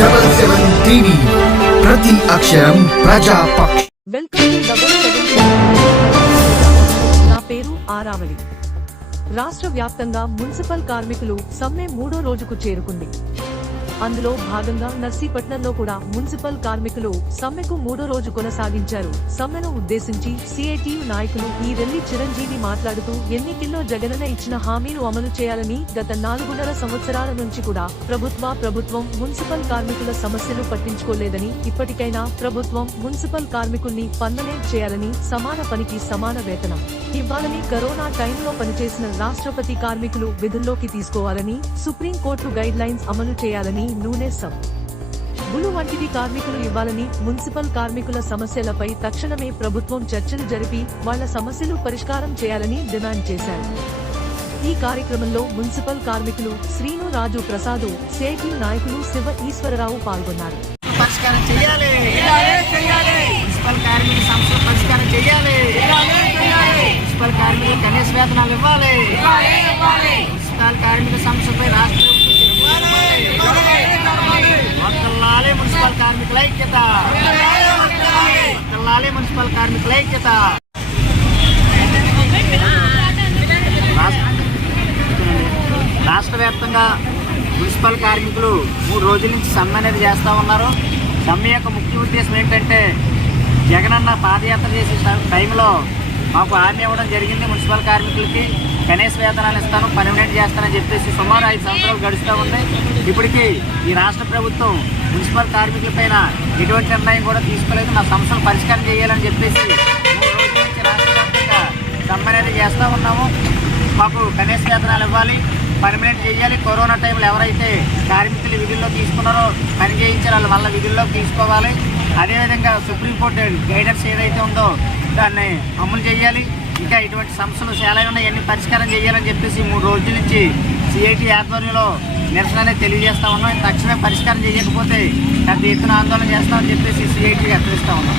Double seven TV ప్రతి అక్షరం ప్రజాపక్ష వెల్కమ్ టు డబుల్ సెవెన్ నా పేరు ఆరావళి. రాష్ట్ర వ్యాప్తంగా మున్సిపల్ కార్మికులు సమ్మె మూడో రోజుకు చేరుకుంది. అందులో భాగంగా నర్సీపట్నంలో కూడా మున్సిపల్ కార్మికులు సమ్మెకు మూడో రోజు కొనసాగించారు. సమ్మెను ఉద్దేశించి సిఐటియు నాయకులు ఈ రెల్లి చిరంజీవి మాట్లాడుతూ ఎన్నికల్లో జగనన్న ఇచ్చిన హామీలు అమలు చేయాలని గత నాలుగున్నర సంవత్సరాల నుంచి కూడా ప్రభుత్వ ప్రభుత్వం మున్సిపల్ కార్మికుల సమస్యలు పట్టించుకోలేదని ఇప్పటికైనా ప్రభుత్వం మున్సిపల్ కార్మికుల్ని పర్మనెంట్ చేయాలని సమాన పనికి సమాన వేతనం ఇవ్వాలని కరోనా టైంలో పనిచేసిన రాష్ట్రపతి కార్మికులు విధుల్లోకి తీసుకోవాలని సుప్రీంకోర్టు గైడ్ లైన్స్ అమలు చేయాలని నూనె సబ్. బులు వంటివి కార్మికులు ఇవ్వాలని మున్సిపల్ కార్మికుల సమస్యలపై తక్షణమే ప్రభుత్వం చర్చలు జరిపి వాళ్ళ సమస్యలు పరిష్కారం చేయాలని డిమాండ్ చేశారు. ఈ కార్యక్రమంలో మున్సిపల్ కార్మికులు శ్రీను రాజు ప్రసాదు సేటి నాయకులు శివ ఈశ్వరరావు పాల్గొన్నారు. పరిష్కారం చేయాలి. మున్సిపల్ కార్మిక సమస్యల పరిష్కారం చేయాలి. మున్సిపల్ కార్మికులు కనీస వేతనాలు ఇవ్వాలి. మున్సిపల్ కార్మిక సంస్థపై రాష్ట్ర ఒక్కల్లాలే మున్సిపల్ కార్మికుల ఐక్యత ఒక్కల్లాలే మున్సిపల్ కార్మికుల ఐక్యత. రాష్ట్ర- వ్యాప్తంగా మున్సిపల్ కార్మికులు మూడు రోజుల నుంచి సమ్మె అనేది చేస్తూ ఉన్నారు. సమ్మె యొక్క ముఖ్య ఉద్దేశం ఏంటంటే జగనన్న పాదయాత్ర చేసే టైంలో మాకు హామీ ఇవ్వడం జరిగింది మున్సిపల్ కార్మికులకి. కనీస వేతనాలు ఇస్తాను పర్మనెంట్ చేస్తానని చెప్పేసి సుమారు ఐదు సంవత్సరాలు గడుస్తూ ఉంది. ఇప్పటికీ ఈ రాష్ట్ర ప్రభుత్వం మున్సిపల్ కార్మికులపైన ఎటువంటి నిర్ణయం కూడా తీసుకోలేదు. నా సమస్యలు పరిష్కారం చేయాలని చెప్పేసి మూడు రాష్ట్ర వ్యాప్తంగా అనేది చేస్తూ ఉన్నాము. మాకు కనీస వేతనాలు ఇవ్వాలి పర్మనెంట్ చేయాలి. కరోనా టైంలో ఎవరైతే కార్మికులు విధుల్లో తీసుకున్నారో పని చేయించారు వాళ్ళు మళ్ళీ విధుల్లోకి తీసుకోవాలి. అదేవిధంగా సుప్రీంకోర్టు గైడెన్స్ ఏదైతే ఉందో దాన్ని అమలు చేయాలి. ఇంకా ఇటువంటి సమస్యలు చాలా ఉన్నాయి. అన్ని పరిష్కారం చేయాలని చెప్పేసి మూడు రోజుల నుంచి సిఐటి ఆధ్వర్యంలో నిరసన అనేది తెలియజేస్తా ఉన్నాం. తక్షణమే పరిష్కారం చేయకపోతే పెద్ద ఎత్తున ఆందోళన చేస్తామని చెప్పేసి సిఐటి హెచ్చరిస్తా ఉన్నాం.